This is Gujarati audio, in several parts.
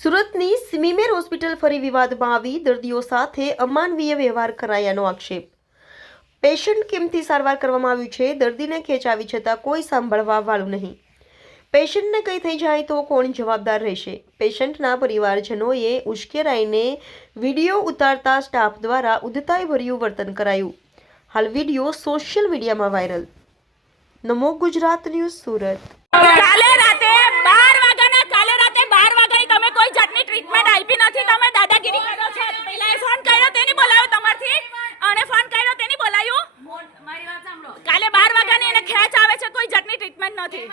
સુરતની સિમીમેર હોસ્પિટલ ફરી વિવાદમાં આવી. દર્દીઓ સાથે અમાનવીય વ્યવહાર કરાયાનો આક્ષેપ. પેશન્ટ કેમથી સારવાર કરવામાં આવ્યું છે. દર્દીને ખેંચાવી છતાં કોઈ સાંભળવા વાળું નહીં. પેશન્ટને કંઈ થઈ જાય તો કોણ જવાબદાર રહેશે? પેશન્ટના પરિવારજનોએ ઉશ્કેરાઈને વીડિયો ઉતારતા સ્ટાફ દ્વારા ઉદ્ધતાઈભર્યું વર્તન કરાયું. હાલ વીડિયો સોશિયલ મીડિયામાં વાયરલ. નમો ગુજરાત ન્યૂઝ સુરત કાલે રાતે બાર વાગ્યાના કાલે રાતે બાર વાગ્યાની તમે કોઈ જાતની ટ્રીટમેન્ટ આપી નથી તમે દાદાગીરી કરો છો પહેલા એ ફોન કર્યો તેની બોલાવ્યો તમારથી અને ફોન કર્યો તેની બોલાવ્યું મારી વાત સાંભળો કાલે બાર વાગ્યાની એને ખેંચ આવે છે કોઈ જાતની ટ્રીટમેન્ટ નથી?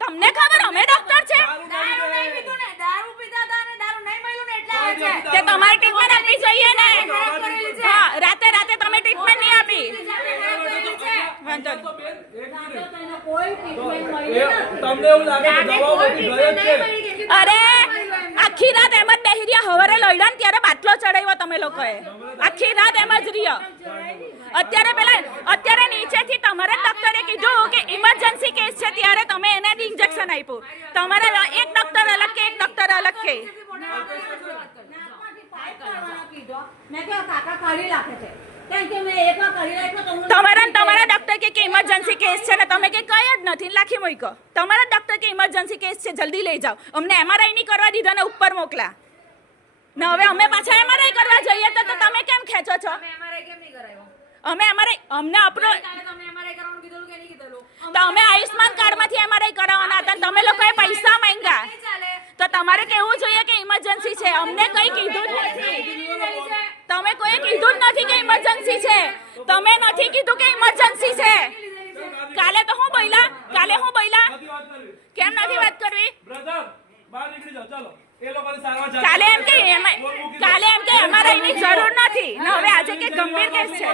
તમને ખબર અમે ડોક્ટર છે. દારૂ નહીં પીધું ને. દારૂ પીધા હતા અને દારૂ નહીં મળ્યું ને એટલે આવે છે. તે તમારી ટ્રીટમેન્ટ આપવી જોઈએ ને. ખરાબ કરેલી છે. હા રાતે રાતે તમે ટ્રીટમેન્ટ નહીં આપી. જાતે ખરાબ કરેલી છે. વાંધો. તમને એવું લાગે છે. અરે. આખી રાત એમ જ બેહી રહ્યા. હવારે લડ્યા ને ત્યારે બાટલો ચડાવ્યો તમે લોકોએ. આખી રાત એમ જ રહ્યો. અત્યારે નીચેથી તમારા ડોક્ટરે કીધું કે ઇમરજન્સી કેસ છે ત્યારે તમે એને ઇન્જેક્શન આપ્યું. તમારા એક ડોક્ટર અલગ કે એક ડોક્ટર અલગ કે? તમારા તમારા ડોક્ટર કે કે ઇમરજન્સી કેસ છે ને તમે કે કઈ જ નથી લાખી મૂક્યો તમારા ડોક્ટર કે ઇમરજન્સી કેસ છે જલ્દી લઈ જાઓ. અમને એમઆરઆઈ ની કરવા દીધા ને ઉપર મોકલા. ને હવે અમે પાછા એમઆરઆઈ કરવા જઈએ તો તમે કેમ ખેંચો છો? અમે એમઆરઆઈ અમને આપણો કાલે તમને MRI કરાવવાનું કીધેલું કે નહીં કીધેલું? તો અમે આયુષ્માન કાર્ડમાંથી એમઆરઆઈ કરાવવાના હતા ને તમે લોકોએ પૈસા માંગ્યા નહીં ચાલે. તો તમારે કેવું જોઈએ કે ઇમરજન્સી છે અમને કઈ કીધું જ નથી. તમે કોઈ કીધું જ નથી કે ઇમરજન્સી છે. તમે નથી કીધું કે ઇમરજન્સી છે. કાલે તો હું બોલ્યા? કાલે હું કરવી. કેમ નથી વાત કરવી? કાલે એમ કે. કાલે એમ કે અમારે એની જરૂર નથી. ને હવે આજે કે ગંભીર કેસ છે.